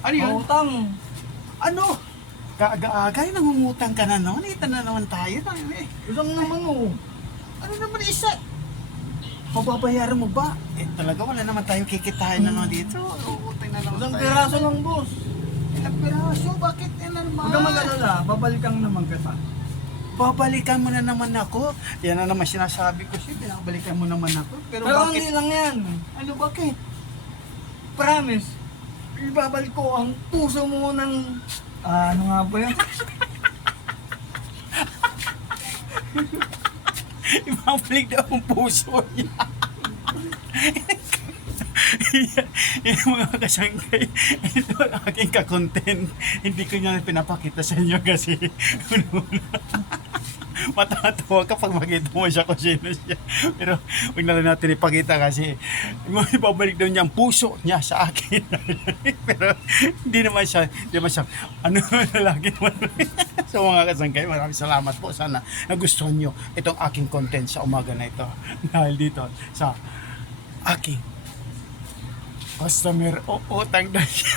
Ano yun? Utang. Ano? Kaaga-aga, nangungutang ka na naman. Ito na naman tayo. Isang naman oh. Ano naman isa? Mababayaran mo ba? Talaga wala naman tayong kikitain na naman dito. Utang na naman Isang tayo. piraso lang, boss. Ilang piraso? Bakit yan naman? Huwag kang mag-alala, babalikan naman kita. Babalikan mo na naman ako. Yan na naman sinasabi ko siya. Pinabalikan mo naman ako. Pero Pero bakit? hindi lang yan. Ano bakit? Promise. Ibabalik ko ang puso mo ng... ano nga ba yan? Ibabalik daw ang puso niya. Yung mga kasangkay, ito ang aking kakontent. Hindi ko niya pinapakita sa inyo kasi matatawa kapag makita mo siya kung sino siya. Pero huwag na lang natin ipakita kasi ibabalik daw niya ang puso niya sa akin. Pero hindi naman siya, ano, lalaki naman. So mga kasangkay, maraming salamat po. Sana nagustuhan nyo itong aking content sa umaga na ito. Dahil dito sa aking customer o utang na siya.